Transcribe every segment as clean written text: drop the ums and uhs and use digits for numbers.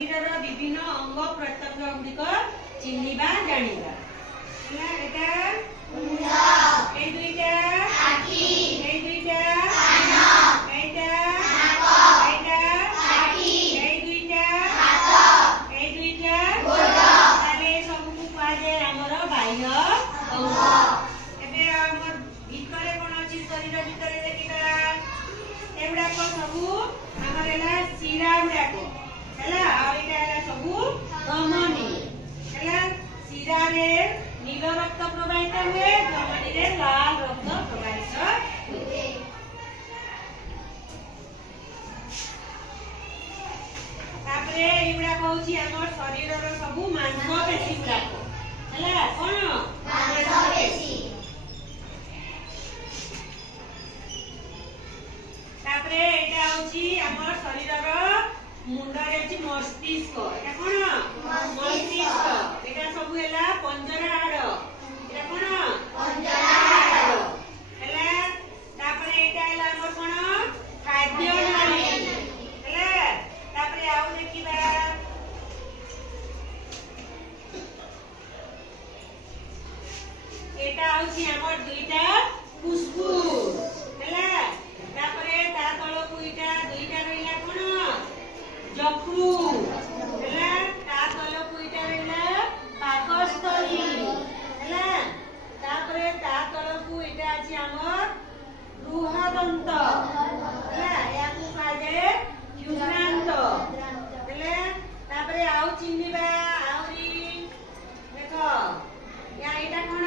शरीर विभिन्न अंग प्रत्यंग गुड़िक चिन्हिबा जानिबा ହେଲା ଏଟା ମୁଣ୍ଡ এই দুইটা আখি এই দুইটা কান এইটা নাক এইটা পাটি এই দুইটা হাত এই দুইটা গোଡ଼ তারে सबକୁ କୁହାଯାଏ ଆମର ବାହ୍ୟ ଅଙ୍ଗ। ଏବେ ଆମର ଭିତରେ କୋଣ ଅଛି ଶରୀର ଭିତରେ ଦେଖିବା ଏଗୁଡାକ ସବୁ ଆମର ହେଲା ଶିରା ଗୁଡାକ ହେଲା ଆଉ ଏଟା ହେଲା ସବୁ ଧମନୀ ହେଲା। ଶିରା रे नील रक्त प्रवाहित हुए धमनी रे लाल रक्त प्रवाहित हुए। तापरे एगुडा कहूची हमर शरीर रो सब मांसपेशी गुडा हैला कोन मांसपेशी। तापरे एटा होची हमर शरीर रो मुंड रे होची मस्तिष्क एटा कोन मस्तिष्क एटा सब हैला पंजरा हाड़ एटा कोन पंजरा हाड़ हैला। तापरे एटा हैला हमर कोन खाद्य नाली हैला। तापरे आउ देखिबा एटा होची हमर दुईटा फुसफुस हैला। तापरे ता तळकु एटा दुईटा रहिला कोन जखु हैला। ता तळकु एटा रहिला पाकस्थली हैला। तापरे ता तळकु एटा अछि हमर बृहदंत हैला याकु काजे युग्नांत हैला। तापरे आउ चिन्हिबा आउरी देखो या एटा कोन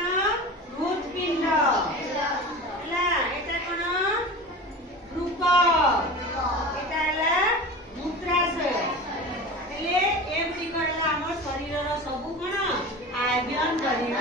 हृदपिंड हैला। एटा कोन वृक एटा हैला मूत्राशय हेले ए गुडी करला हमर शरीर रो सब कोन आभ्यंतरीण